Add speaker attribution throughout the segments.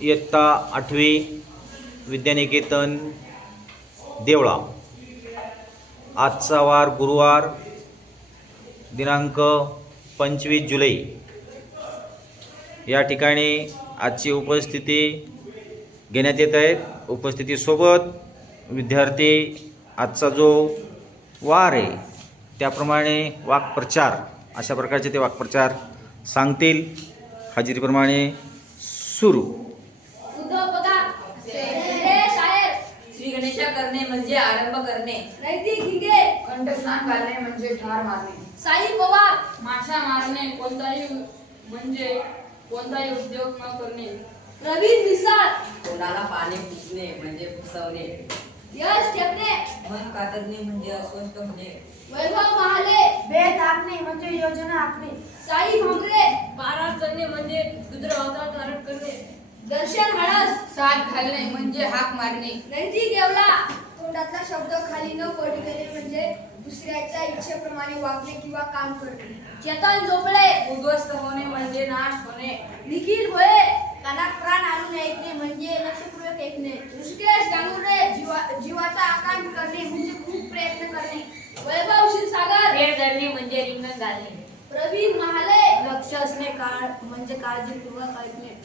Speaker 1: इयत्ता आठवी विद्यानिकेतन देवळा. आजचा वार गुरुवार दिनांक पंचवीस जुलै. या ठिकाणी आजची उपस्थिती घेण्यात येत आहेत उपस्थितीसोबत विद्यार्थी आजचा जो वार आहे त्याप्रमाणे वाक्प्रचार अशा प्रकारचे ते वाक्प्रचार सांगतील. हजेरीप्रमाणे सुरू.
Speaker 2: करणे म्हणजे आरंभ करणे.
Speaker 3: नैतिक हिगे
Speaker 4: कंठस्नान घालणे म्हणजे ठार मारणे.
Speaker 3: साई पवार.
Speaker 2: माशा मारणे कोणताही म्हणजे कोणताही उद्योग न करणे.
Speaker 3: प्रवीण मिसाळ
Speaker 5: तोंडाला पाणी पुसणे म्हणजे पुसवणे.
Speaker 3: यश ठेपणे
Speaker 5: मन कातरणे म्हणजे अस्वस्थ होणे.
Speaker 3: वैभव महाले
Speaker 4: बेत आखणे म्हणजे योजना आखणे.
Speaker 3: साई भांगरे
Speaker 2: बारा करणे म्हणजे रुद्र अवतार धारण करणे.
Speaker 3: दर्शन हळस
Speaker 4: साथ घालणे म्हणजे हाक मारणे.
Speaker 3: नैतिक येवला
Speaker 6: तोंडातला शब्द खाली न पडू देणे म्हणजे दुसऱ्याच्या इच्छेप्रमाणे वागणे किंवा काम करणे.
Speaker 3: चेतन झोपळे
Speaker 2: उद्ध्वस्त होणे म्हणजे नाश होणे.
Speaker 3: निखिल भोये
Speaker 6: कानात प्राण आणून ऐकणे म्हणजे लक्षपूर्वक ऐकणे.
Speaker 3: ऋषिकेश गांगुर्डे
Speaker 6: जीवा जीवाचा आकार करणे म्हणजे खूप प्रयत्न करणे.
Speaker 3: वैभव क्षीरसागर
Speaker 2: वेळ धरणे म्हणजे रिंगण घालणे
Speaker 3: प्रवीण महाले.
Speaker 6: लक्ष असणे काळ म्हणजे काळजीपूर्वक ऐकणे.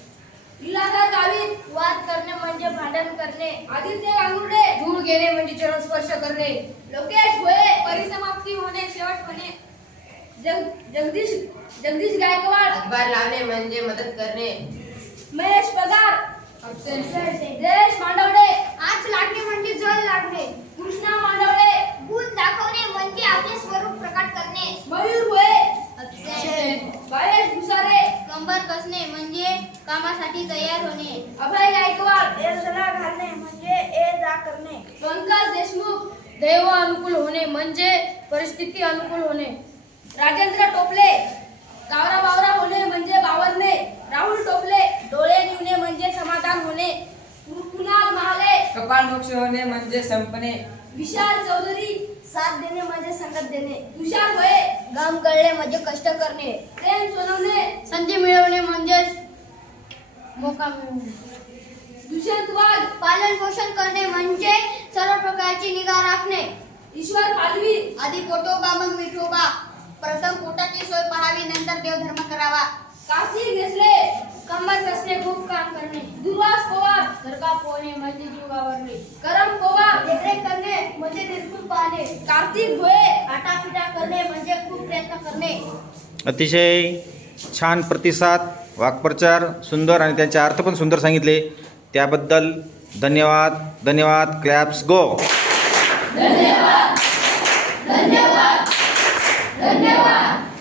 Speaker 3: लीलाधर गावित
Speaker 6: वाद करणे म्हणजे भांडण करणे.
Speaker 3: आदित्य गांगुर्डे
Speaker 4: धूळ घेणे म्हणजे चरणस्पर्श करणे.
Speaker 3: लोकेश भोये
Speaker 6: परिसमाप्ती होणे शेवट होणे.
Speaker 3: जग जगदीश जगदीश गायकवाड.
Speaker 4: हातभार लावणे म्हणजे मदत करणे.
Speaker 3: महेश पगार.
Speaker 4: Absent.
Speaker 6: कामासाठी तयार होणे.
Speaker 3: अभय गायकवाड
Speaker 6: देवसला घालणे म्हणजे ए जा करणे.
Speaker 3: पंकज देशमुख
Speaker 4: दैव अनुकूल होणे म्हणजे परिस्थिती अनुकूल होणे.
Speaker 3: राजेंद्र टोपले कावरा बावरा होणे म्हणजे बावरणे. राहुल टोपले डोळे निवणे म्हणजे समाधान होणे. कुणाल महाले
Speaker 5: कपाळ मोक्ष होणे म्हणजे संपणे.
Speaker 3: विशाल चौधरी
Speaker 6: साथ देणे म्हणजे संगत देणे.
Speaker 3: तुषार भोये
Speaker 6: गाम कळणे म्हणजे कष्ट करणे.
Speaker 3: प्रेम सोनवणे.
Speaker 6: संधी मिळवणे म्हणजेच मोका मिळवणे
Speaker 3: दुष्यंत वाघ
Speaker 6: पालन पोषण करणे म्हणजे सर्व प्रकारची निगा राखणे.
Speaker 3: ईश्वर पालवी.
Speaker 6: आधी पोटोबा मग विठोबा प्रथम पोटाची सोय पहावी नंतर देवधर्म करावा.
Speaker 3: कार्तिक नेसले.
Speaker 6: कंबर कसणे खूप काम करणे.
Speaker 3: दुर्वास पवार
Speaker 6: घरका पोहणे म्हणजे जीव गावरणे
Speaker 3: करम पवार
Speaker 6: देखरेख करणे म्हणजे निर्फुल पाहणे.
Speaker 3: कार्तिक भोये
Speaker 6: आटापिटा करणे म्हणजे खूप प्रयत्न करणे.
Speaker 1: अतिशय छान प्रतिसाद वाक्प्रचार सुंदर आणि त्यांचे अर्थ पण सुंदर सांगितले. त्याबद्दल धन्यवाद. धन्यवाद. क्लॅप्स गो धन्यवाद. धन्यवाद.
Speaker 3: धन्यवाद.